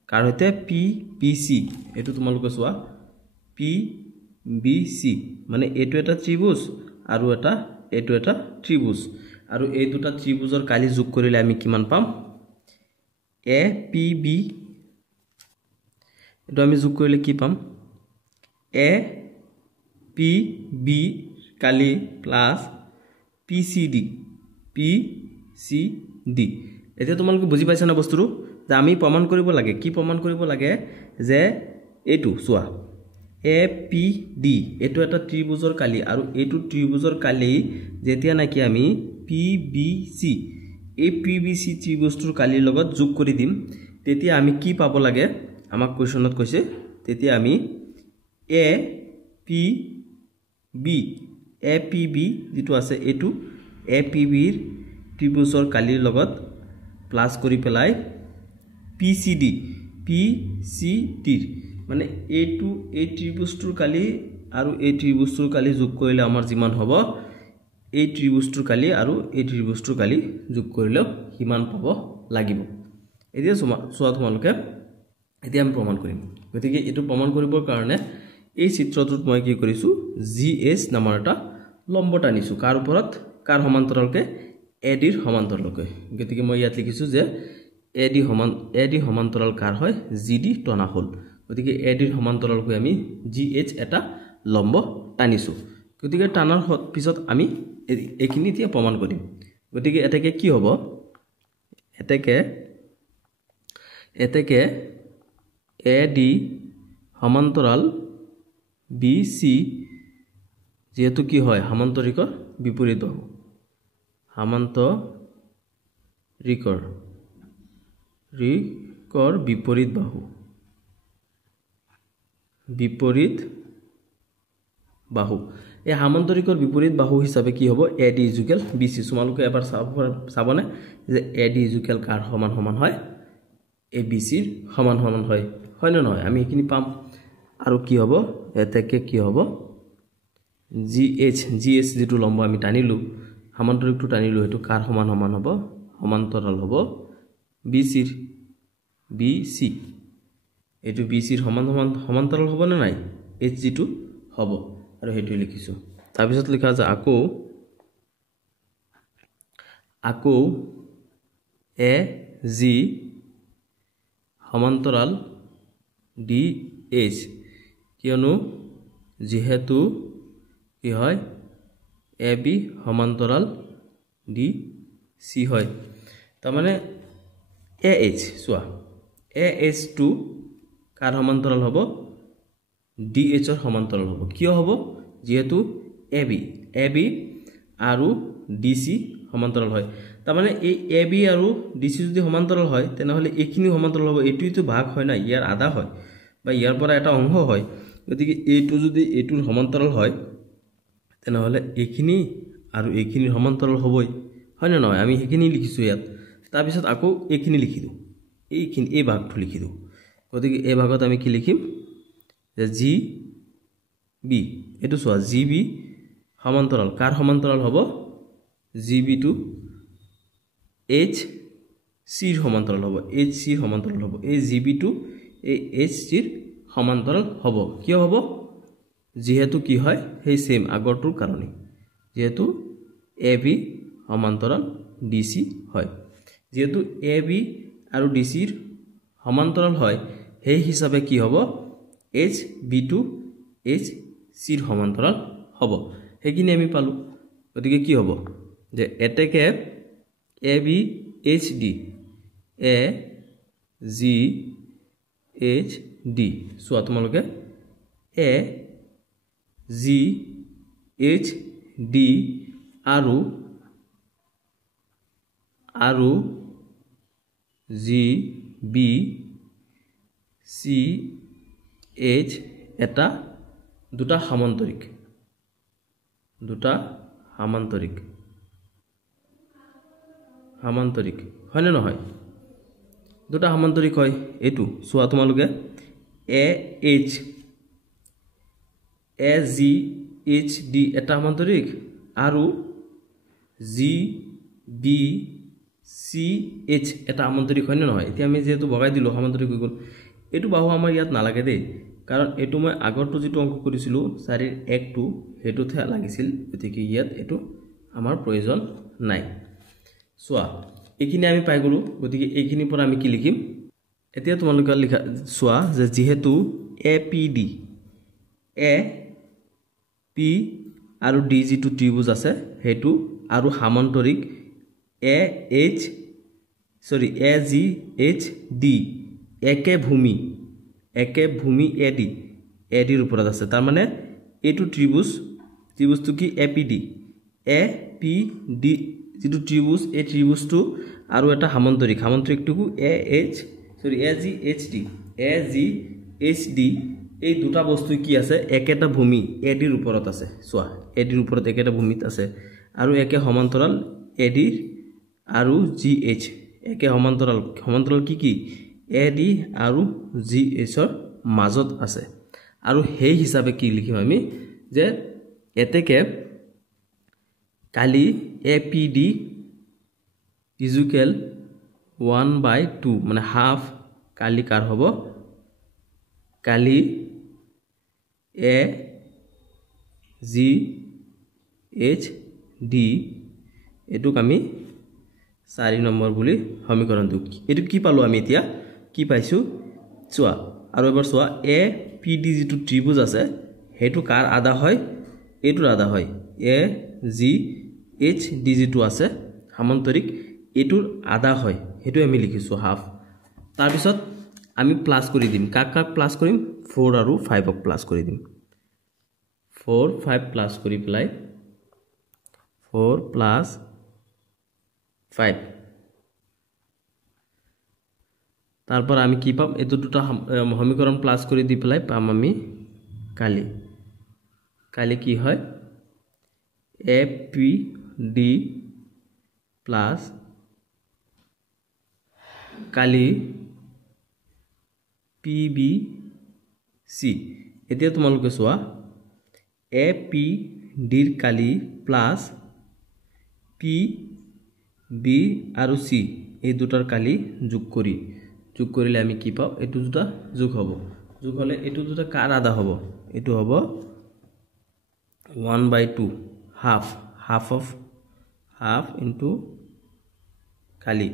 কাৰ হতে PBC এটো তোমালোকে চোৱা PBC মানে এটো এটা ত্ৰিভুজ আৰু এটো এটা ত্ৰিভুজ আৰু এই দুটা ত্ৰিভুজৰ কালি যোগ কৰিলে আমি কিমান পাম APB এটো আমি যোগ কৰিলে কি পাম APB কালি প্লাস PCD এতিয়া তোমালোকে বুজি পাইছা না বস্তুটো যে আমি প্ৰমাণ কৰিব লাগে কি প্ৰমাণ কৰিব লাগে যে এটো চোৱা APD এটো এটা ত্ৰিভুজৰ কালি আৰু এটো ত্ৰিভুজৰ কালি যেতিয়া নাকি আমি PBC এই PBC ত্ৰিভুজটোৰ কালিৰ লগত যোগ কৰি দিম তেতিয়া আমি কি পাব লাগে আমাক কোৱেশ্যনত কৈছে তেতিয়া আমি APB যেটো আছে এটো APB ৰ ত্ৰিভুজৰ কালিৰ লগত প্লাস কৰি পেলাই PCD মানে এটো এই ত্ৰিভুজটোৰ কালি আৰু এই ত্ৰিভুজটোৰ কালি যোগ কৰিলে আমাৰ যিমান হ'ব এই ত্ৰিভুজটোৰ কালি আৰু এই ত্ৰিভুজটোৰ কালি যোগ কৰিলে কিমান পাব লাগিব এতিয়া চোৱা তোমালোকে এতিয়া আমি প্ৰমাণ কৰিম গতিকে এটো প্ৰমাণ কৰিবৰ কাৰণে এই চিত্ৰটোত মই কি কৰিছো GH নামৰ এটা লম্ব টানিছো কাৰ ওপৰত কাৰ সমান্তৰালকে AD ৰ সমান্তৰালকৈ গতিকে মই ইয়াত লিখিছো যে AD সমান্তৰাল কাৰ হয় GD টনা হল গতিকে AD ৰ সমান্তৰালকৈ আমি GH এটা লম্ব টানিছো গতিকে টানাৰ পিছত আমি এখিনি এতিয়া প্ৰমাণ কৰিম গতিকে এটাকে কি হ'ব এটাকে AD সমান্তৰাল BC যেহেতু কি হয় সমান্তৰিকৰ বিপৰীত বাহু সমান্তৰিকৰ বিপৰীত বাহু এই সমান্তৰিকৰ বিপৰীত বাহু হিচাপে কি হ'ব AD = BC তোমালোকে এবাৰ চাবনে যে AD = কাৰ সমান হয় ABC ৰ সমান হয় হয় না নহয় আমি এখিনি পাম আৰু কি হ'ব এটাকে কি হ'ব GH যেটো লম্ব আমি টানিলো সমান্তৰিকটো টানিলো হেতু কাৰ সমান হ'ব সমান্তৰাল হ'ব BC এটো BC ৰ সমান্তৰাল হ'ব না নাই H যেটো হ'ব আৰু হেতু লিখিছো তাৰ পিছত লিখা আছে আকৌ AG সমান্তৰাল DH কিয়নো যেহেতু কি হয় AB সমান্তৰাল DC হয় তাৰ মানে AH চোৱা AH টো কাৰ সমান্তৰাল হ'ব DH ৰ সমান্তৰাল হ'ব কিয় হ'ব যেহেতু AB আৰু DC সমান্তৰাল হয় তাৰ মানে এই AB আৰু DC যদি সমান্তৰাল হয় তেনেহলে এখিনি সমান্তৰাল হ'ব এটুইটো ভাগ হয় না ইয়াৰ আধা হয় বা ইয়াৰ পৰা এটা অংশ হয় গতিকে এইটো যদি এটুৰ সমান্তৰাল হয় তেনেহলে এখিনি আৰু এখিনি সমান্তৰাল হ'বই হয় না নহয় আমি এখিনি লিখিছো ইয়াত তাৰ পিছত আকৌ এখিনি লিখি দিও এই ভাগটো লিখি দিও গতিকে এই ভাগত আমি কি লিখিম যে GB এটো চোৱা GB সমান্তৰাল কাৰ সমান্তৰাল হ'ব GB টো HC ৰ সমান্তৰাল হ'ব HC ৰ সমান্তৰাল হ'ব এই GB টো এই HC ৰ সমান্তৰাল হ'ব কিয় হ'ব যেহেতু কি হয় সেই সেম আগৰটোৰ কাৰণে যেহেতু AB সমান্তৰাল DC হয় যেহেতু AB আৰু DC ৰ সমান্তৰাল হয় সেই হিচাপে কি হ'ব HB টো HC ৰ সমান্তৰাল হ'ব হেকিনি আমি পালো গতিকে কি হ'ব যে এটাকে ABHD AGHD সোয়া তোমালোকে AGHD আৰু GBCH এটা দুটা সামান্তৰিক হয় না নহয় দুটা সামান্তৰিক হয় এটু সোয়া তোমালোকে AGHD এটা সামান্তৰিক আৰু GBCH CH এটা সামান্তৰিক হয় নহয় এতিয়া আমি যেহেতু বগাই দিলো সামান্তৰিক হৈ গ'ল এটো বাহু আমাৰ ইয়াত নালাগে দেই কাৰণ এটো মই আগৰটো যেটো অংক কৰিছিলো 4 ৰ 1 টো হেতুতে লাগিছিল গতিকে ইয়াত এটো আমাৰ প্ৰয়োজন নাই সোয়া এইখিনি আমি পাই গলো গতিকে এইখিনি পৰা আমি কি লিখিম এতিয়া তোমালোকে লিখা সোয়া যে যেহেতু APD A P আৰু D যেটো ত্ৰিভুজ আছে হেতু আৰু সামান্তৰিক AGHD একে ভূমি AD ৰ ওপৰত আছে তাৰ মানে এটো ত্ৰিভুজটো কি APD যেটো ত্ৰিভুজ এই ত্ৰিভুজটো আৰু এটা সামান্তৰিকটো AGHD এই দুটা বস্তু কি আছে একেটা ভূমি AD ৰ ওপৰত আছে সোয়া AD ৰ ওপৰত একেটা ভূমিত আছে আৰু একে সমান্তৰাল AD আৰু GH একে সমান্তৰাল কি AD আৰু GH ৰ মাজত আছে আৰু সেই হিচাপে কি লিখিম আমি যে এতেকে কালি APD ইকুয়াল 1/2 মানে হাফ কালি কার হবো কালি AGHD এটুক আমি 4 নম্বৰ বুলি সমীকৰণ দিও এটু কি পালো আমি এতিয়া কি পাইছো চোৱা আৰু এবাৰ চোৱা APD যেটো ত্ৰিভুজ আছে হেতু কাৰ আধা হয় এটুৰ আধা হয় AGHD যেটো আছে সামান্তৰিক এটুৰ আধা হয় হেতু আমি লিখিছো হাফ তাৰ পিছত আমি প্লাস কৰি দিম কাক প্লাস কৰিম 4 আৰু 5 ক প্লাস কৰি দিম 4 5 প্লাস কৰি প্লাই 4 প্লাস 5 তাৰপৰ আমি কি পাম এটো দুটা সমীকৰণ প্লাস কৰি দি প্লাই পাম আমি কালি কি হয় APD প্লাস কালি PBC এতিয়া তোমালোকে চোৱা APD ৰ কালি প্লাস PB আৰু C এই দুটাৰ কালি যোগ কৰিলে আমি কি পাও এটো দুটা যোগ হ'ব যোগ হলে এটো দুটা কাৰ আধা হ'ব এটো হ'ব 1/2 half into কালি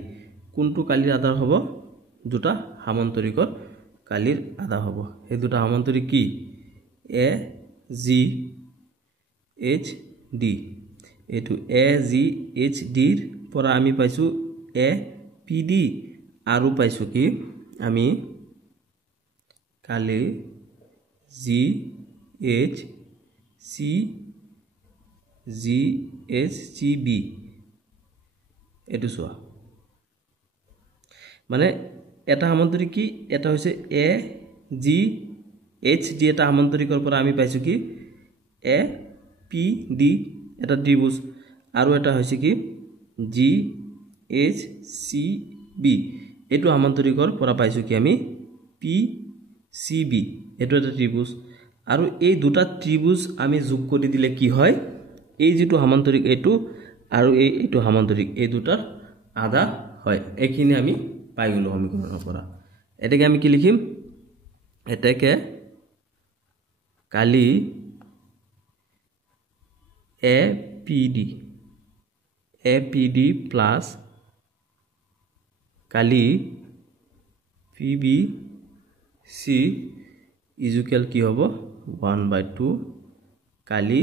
কোনটো কালিৰ আধা হ'ব দুটা সামান্তৰিকৰ কালিৰ আধা হ'ব এই দুটা সামান্তৰিক কি AGHD এটো AGHD ৰ পৰা আমি পাইছো APD আৰু পাইছো কি আমি কালি GHCB এটো চোৱা মানে এটা সামান্তৰিক কি এটা হৈছে AGHD এটা সামান্তৰিকৰ পৰা আমি পাইছো কি APD এটা ত্ৰিভুজ আৰু এটা হৈছে কি GHCB এটো সামান্তৰিকৰ পৰা পাইছো কি আমি PCB এটো এটা ত্ৰিভুজ আৰু এই দুটা ত্ৰিভুজ আমি যোগ কৰি দিলে কি হয় এই যেটো সামান্তৰিক এটো আৰু এইটো সামান্তৰিক এই দুটাৰ আধা হয় এইখিনি আমি পাই গলো সমীকৰণৰ পৰা এটাকে আমি কি লিখিম এটাকে কালি APD প্লাস কালি PBC ইকুয়াল কি হ'ব 1/2 কালি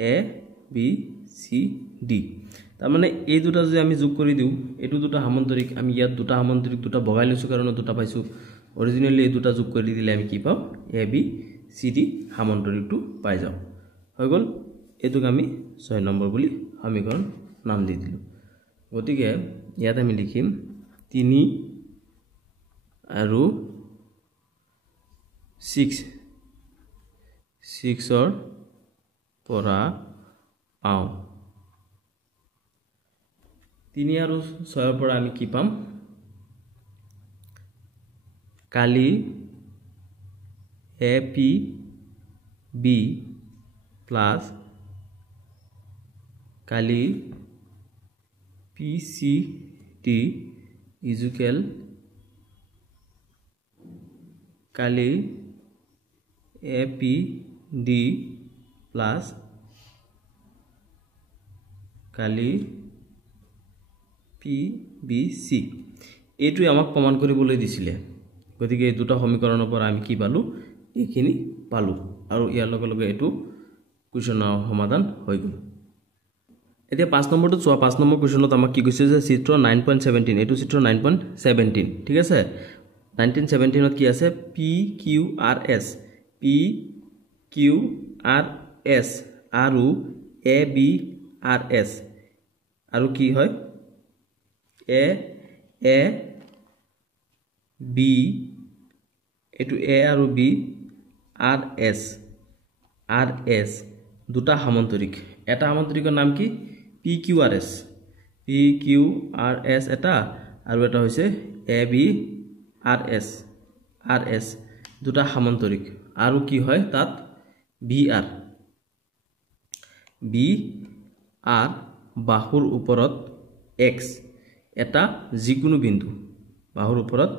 ABCD তাৰ মানে এই দুটা যদি আমি যোগ কৰি দিও এটো দুটা সামান্তৰিক আমি ইয়াত দুটা সামান্তৰিক দুটা বগাই লৈছো কাৰণ দুটা পাইছো অৰিজিনালি এই দুটা যোগ কৰি দিলে আমি কি পাও ABCD সামান্তৰিকটো পাই যাও হৈ গল এটোক আমি 6 নম্বৰ বুলি সমীকৰণ নাম দি দিলো গতিকে ইয়াত আমি লিখিম 3 আৰু 6 পৰা পাও 3 আৰু 6 পৰা আমি কি পাম কালি APB প্লাস কালি PCT ইজুকেল কালি APD প্লাস কালি PBC এইটোই আমাক প্ৰমাণ কৰিবলৈ দিছিলে গতিকে এই দুটা সমীকৰণৰ পৰা আমি কি পালো এইখিনি পালো আৰু ইয়াৰ লগে লগে এইটো কোৱেশ্যনৰ সমাধান হৈ গ'ল এতিয়া 5 নম্বৰটো চোৱা 5 নম্বৰ কোৱেশ্যনত আমাক কি কৈছে যে চিত্ৰ 9.17 এইটো চিত্ৰ 9.17 ঠিক আছে 1917 ত কি আছে PQRS আৰু ABRS আৰু কি হয় A B এটো A আৰু B RS দুটা সামান্তৰিক এটা সামান্তৰিকৰ নাম কি PQRS এটা আৰু এটা হৈছে ABRS দুটা সামান্তৰিক আৰু কি হয় তাত BR বাহুৰ ওপৰত X এটা যিকোনো বিন্দু বাহুৰ ওপৰত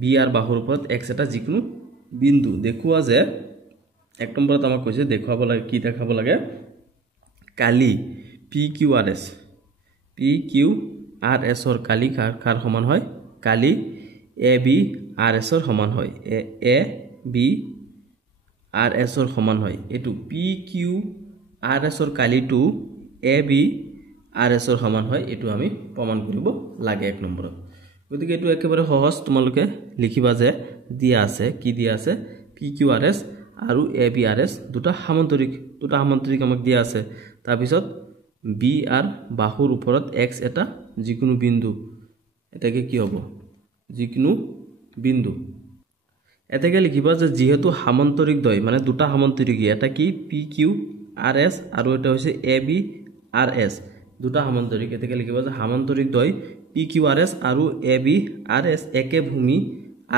BR বাহুৰ ওপৰত X এটা যিকোনো বিন্দু দেখুৱা যে এক নম্বৰত আমাক কৈছে দেখাব লাগে কি দেখাব লাগে কালি PQRS ৰ কালি কাৰ সমান হয় কালি ABRS ৰ সমান হয় ABRS ৰ সমান হয় এটো PQRS ৰ কালিটো ABRS ৰ সমান হয় এটো আমি প্ৰমাণ কৰিব লাগে এক নম্বৰত গতিকে এটো একেবাৰে সহজ তোমালোকে লিখিবা যে দিয়া আছে কি দিয়া আছে PQRS আৰু ABRS দুটা সামান্তৰিক আমাক দিয়া আছে তাৰ পিছত BR বাহুৰ ওপৰত X এটা যিকোনো বিন্দু এটাকে কি হ'ব যিকোনো বিন্দু এটাকে লিখিবা যে যেহেতু সামান্তৰিক দ্বয় মানে দুটা সামান্তৰিক এটা কি PQRS আৰু এটা হৈছে ABRS দুটা সামান্তৰিক এটাকে লিখিবা যে সামান্তৰিক দ্বয় PQRS আৰু ABRS একে ভূমি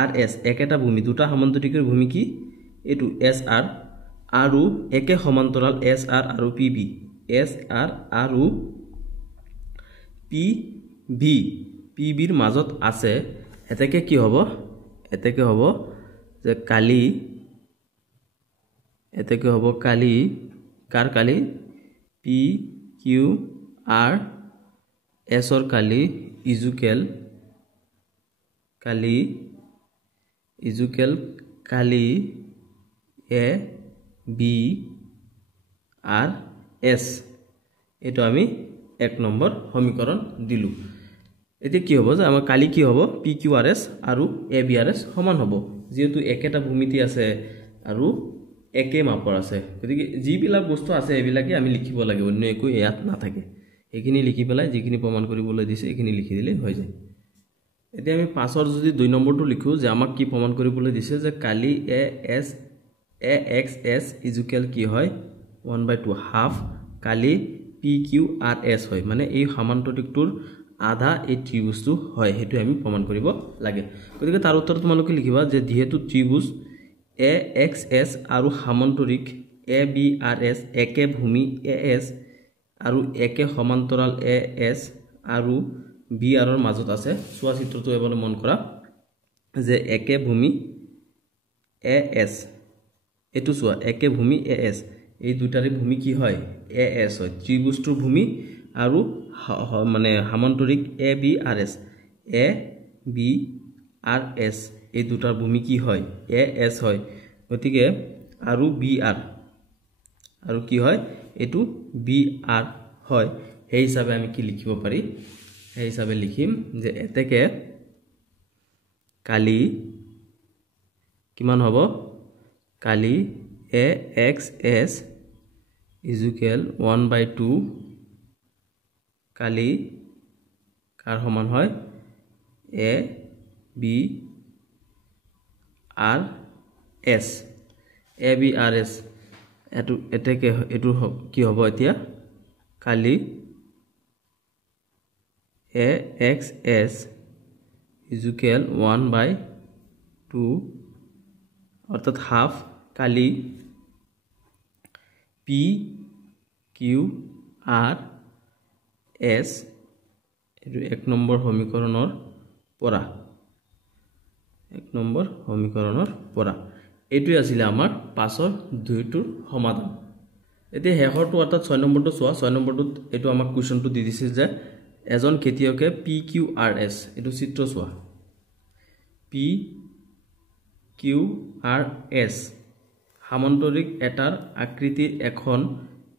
RS একেটা ভূমি দুটা সামান্তৰিকৰ ভূমি কি এটো SR আৰু একে সমান্তৰাল SR আৰু PB SR আৰু PB ৰ মাজত আছে এটাকে কি হ'ব এটাকে হ'ব যে কালি এটাকে হ'ব কালি কাৰ কালি PQRS ৰ কালি ইজুকেল কালি ABRS এটো আমি এক নম্বৰ সমীকৰণ দিলু এতিয়া কি হ'ব যে আমাৰ কালি কি হ'ব PQRS আৰু ABRS সমান হ'ব যেহেতু একেটা ভূমিতি আছে আৰু একে মাপৰ আছে গতিকে যিবিলাক বস্তু আছে এবিলাকে আমি লিখিব লাগে অন্য একো ইয়াত নাথাকে এইখিনি লিখি পেলাই যিখিনি প্ৰমাণ কৰিবলৈ দিছে এইখিনি লিখি দিলে হৈ যায় এতিয়া আমি 5 ৰ যদি 2 নম্বৰটো লিখো যে আমাক কি প্ৰমাণ কৰিবলৈ দিছে যে কালি AXS ইজুকেল কি হয় 1/2 হাফ কালি PQRS হয় মানে এই সামান্তৰিকটোৰ আধা এই ত্ৰিভুজটো হয় হেতু আমি প্ৰমাণ কৰিব লাগে গতিকে তাৰ উত্তৰ তোমালোকে লিখিবা যে যেহেতু ত্ৰিভুজ AXS আৰু সামান্তৰিক ABRS একে ভূমি AS আৰু একে সমান্তৰাল AS আৰু BR ৰ মাজত আছে সোৱা চিত্ৰটো এবাৰ মন কৰা যে একে ভূমি AS এটো সোৱা একে ভূমি AS এই দুটাৰে ভূমি কি হয় AS হয় ত্ৰিভুজটোৰ ভূমি আৰু মানে সামান্তৰিক ABRS এই দুটাৰ ভূমি কি হয় AS হয় গতিকে আৰু BR আৰু কি হয় এটো BR হয় এই হিচাপে আমি কি লিখিব পাৰি এই হিচাপে লিখিম যে এতেকে কালি কিমান হ'ব কালি AXS ইজুকেল 1/2 কালি কাৰ সমান হয় ABRS এটো এতেকে এটো কি হ'ব এতিয়া কালি AXS ইজুকেল 1/2 অর্থাৎ হাফ কালি PQRS এইটো 1 নম্বৰ সমীকৰণৰ পৰা 1 নম্বৰ সমীকৰণৰ পৰা এইটোই আছিল আমাৰ 5ৰ 2টোৰ সমাধান এতিয়া হেহৰটো অৰ্থাৎ 6 নম্বৰটো চোৱা 6 নম্বৰটোত এইটো আমাক কোৱেশ্চনটো দি দিছে যে এজন খেতিয়কে PQRS এইটো চিত্ৰ চোৱা PQRS সামন্তৰিক এটাৰ আকৃতিৰ এখন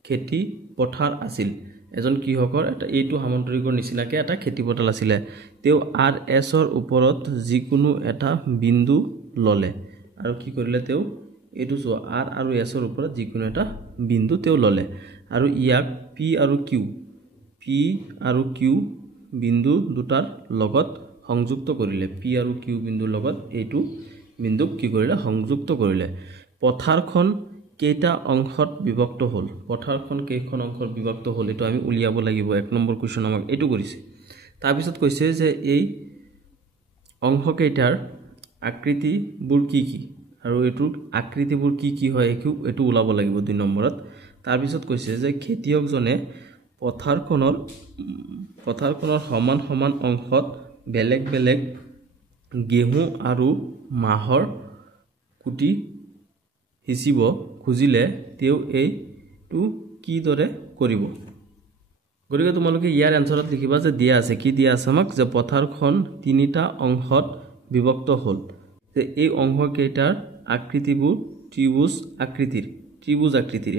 খেতি পথাৰ আছিল এজন কৃষকৰ এটা এইটো সামন্তৰিকৰ নিচিনাকৈ এটা খেতি পথাৰ আছিল তেও RS ৰ ওপৰত যিকোনো এটা বিন্দু ললে আৰু কি কৰিলে তেও এইটো চোৱা R আৰু S ৰ ওপৰত যিকোনো এটা বিন্দু তেও ললে আৰু ইয়াক P আৰু Q বিন্দু দুটাৰ লগত সংযুক্ত কৰিলে P আৰু Q বিন্দুৰ লগত এইটো বিন্দুক কি কৰিলে সংযুক্ত কৰিলে পথাৰখন কেইটা অংশত বিভক্ত হল পথাৰখন কেইখন অংশত বিভক্ত হল এটো আমি উলিয়াব লাগিব 1 নম্বৰ কোৱেশ্চন আমাক এটো কৰিছে তাৰ পিছত কৈছে যে এই অংশ কেইটাৰ আকৃতিবোৰ কি আৰু এটো আকৃতিবোৰ কি হয় এটো উলাব লাগিব 2 নম্বৰত তাৰ পিছত কৈছে যে খেতিয়কজনে পথাৰখনৰ সমান অংশত বেলেগ গেহু আৰু মাহৰ কুটি হিচিব খুজিলে তেও এইটো কি দৰে কৰিব গৰিকে তোমালোকে ইয়াৰ আনসাৰত লিখিবা যে দিয়া আছে কি দিয়া আছে আমাক যে পথাৰখন 3টা অংশত বিভক্ত হল যে এই অংশ কেইটাৰ আকৃতিবোৰ ত্ৰিভুজ আকৃতিৰ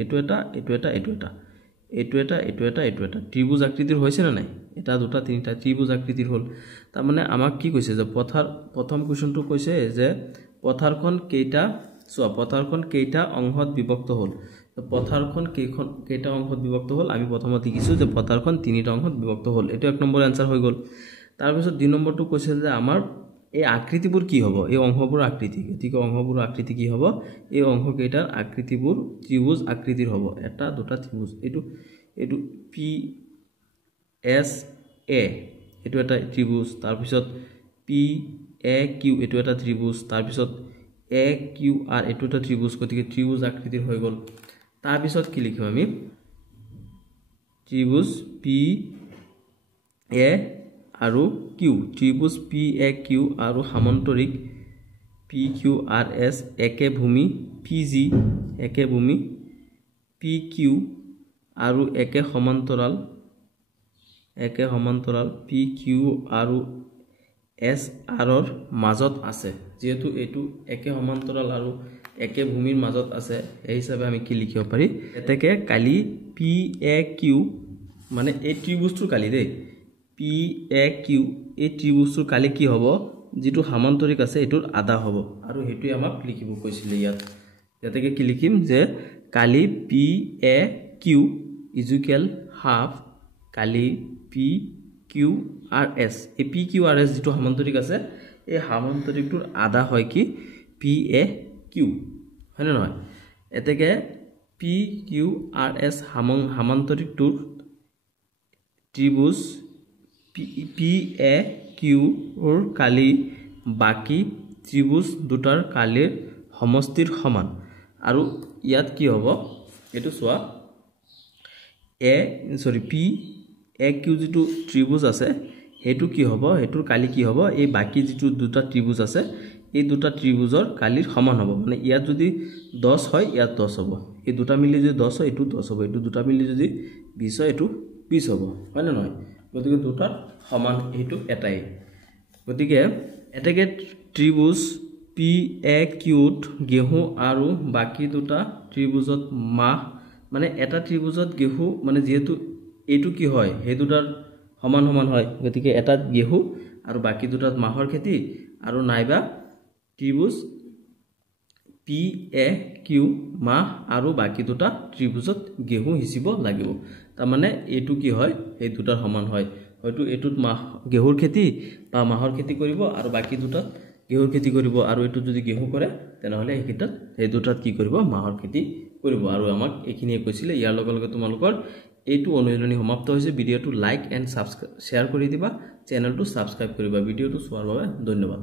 এটো এটা ত্ৰিভুজ আকৃতিৰ হৈছে না নাই এটা দুটা তিনিটা ত্ৰিভুজ আকৃতিৰ হল তাৰ মানে আমাক কি কৈছে যে প্ৰথম কোৱেশ্চনটো কৈছে যে পথাৰখন কেইটা অংশত বিভক্ত হল পথাৰখন কেইটা অংশত বিভক্ত হল আমি প্ৰথমত লিখিছো যে পথাৰখন 3টা অংশত বিভক্ত হল এটো 1 নম্বৰ আনসাৰ হৈ গল তাৰ পিছত 2 নম্বৰটো কৈছে যে আমাৰ এই আকৃতিবোৰ কি হ'ব এই অংশবোৰ আকৃতি গতিকে অংশবোৰ আকৃতি কি হ'ব এই অংশ কেইটাৰ আকৃতিবোৰ ত্ৰিভুজ আকৃতিৰ হ'ব এটা দুটা ত্ৰিভুজ এটো PSA এটো এটা ত্ৰিভুজ তাৰ পিছত PAQ এটো এটা ত্ৰিভুজ তাৰ পিছত AQR এটো এটা ত্ৰিভুজ গতিকে ত্ৰিভুজ আকৃতিৰ হৈ গল তাৰ পিছত কি লিখিম আমি ত্ৰিভুজ PA আৰু Q ত্ৰিভুজ PAQ আৰু সামন্তৰিক PQRS একে ভূমি PG একে ভূমি PQ আৰু একে সমান্তৰাল PQ আৰু SR ৰ মাজত আছে যেহেতু এটো একে সমান্তৰাল আৰু একে ভূমিৰ মাজত আছে এই হিচাপে আমি কি লিখিব পাৰি এতেকে কালি PAQ মানে এই ত্ৰিভুজটোৰ কালি দেই PAQ এই ত্ৰিভুজটোৰ কালি কি হ'ব যেটো সমান্তৰিক আছে এটোৰ আধা হ'ব আৰু হেতুই আমাক লিখিব কৈছিলে ইয়াত এতেকে কি লিখিম যে কালি PAQ হাফ কালি PQRS এই PQRS যেটো সমান্তৰিক আছে এই সমান্তৰিকটোৰ আধা হয় কি PAQ হয় না নহয় এতেকে PQRS সমান্তৰিকটোৰ ত্ৰিভুজ PAQ ৰ কালি বাকি ত্ৰিভুজ দুটাৰ কালিৰ সমষ্টিৰ সমান আৰু ইয়াত কি হ'ব এটো চোৱা PAQ যেটো ত্ৰিভুজ আছে হেতু কি হ'ব হেতুৰ কালি কি হ'ব এই বাকি যেটো দুটা ত্ৰিভুজ আছে এই দুটা ত্ৰিভুজৰ কালিৰ সমান হ'ব মানে ইয়াত যদি 10 হয় ইয়াত 10 হ'ব এই দুটা মিলি যদি 10 হয় এটো 10 হ'ব এটো দুটা মিলি যদি 20 হয় এটো 20 হ'ব হয় না নহয় গতিকে দুটা সমান হেতু এটাই গতিকে এটাকে ত্ৰিভুজ PAQ ত গেহু আৰু বাকি দুটা ত্ৰিভুজত মাহ মানে এটা ত্ৰিভুজত গেহু মানে যেহেতু এটো কি হয় হে দুটাৰ সমান হয় গতিকে এটা গেহু আৰু বাকি দুটাত মাহৰ খেতি আৰু নাইবা ত্ৰিভুজ PAQ মাহ আৰু বাকি দুটা ত্ৰিভুজত গেহু হিচিব লাগিব তাৰ মানে এটো কি হয় এই দুটাৰ সমান হয় হয়তো এটোত মাহ গেহুৰ খেতি বা মাহৰ খেতি কৰিব আৰু বাকি দুটাত গেহুৰ খেতি কৰিব আৰু এটো যদি গেহু কৰে তেনহলে এই দুটাত কি কৰিব মাহৰ খেতি কৰিব আৰু আমাক এখিনিয়ে কৈছিলে ইয়াৰ লগে লগে তোমালোকৰ এইটো অনুশীলনী সমাপ্ত হৈছে ভিডিওটো লাইক এণ্ড সাবস্ক্ৰাইব শেয়াৰ কৰি দিবা চেনেলটো সাবস্ক্ৰাইব কৰিবা ভিডিওটো চোৱাৰ বাবে ধন্যবাদ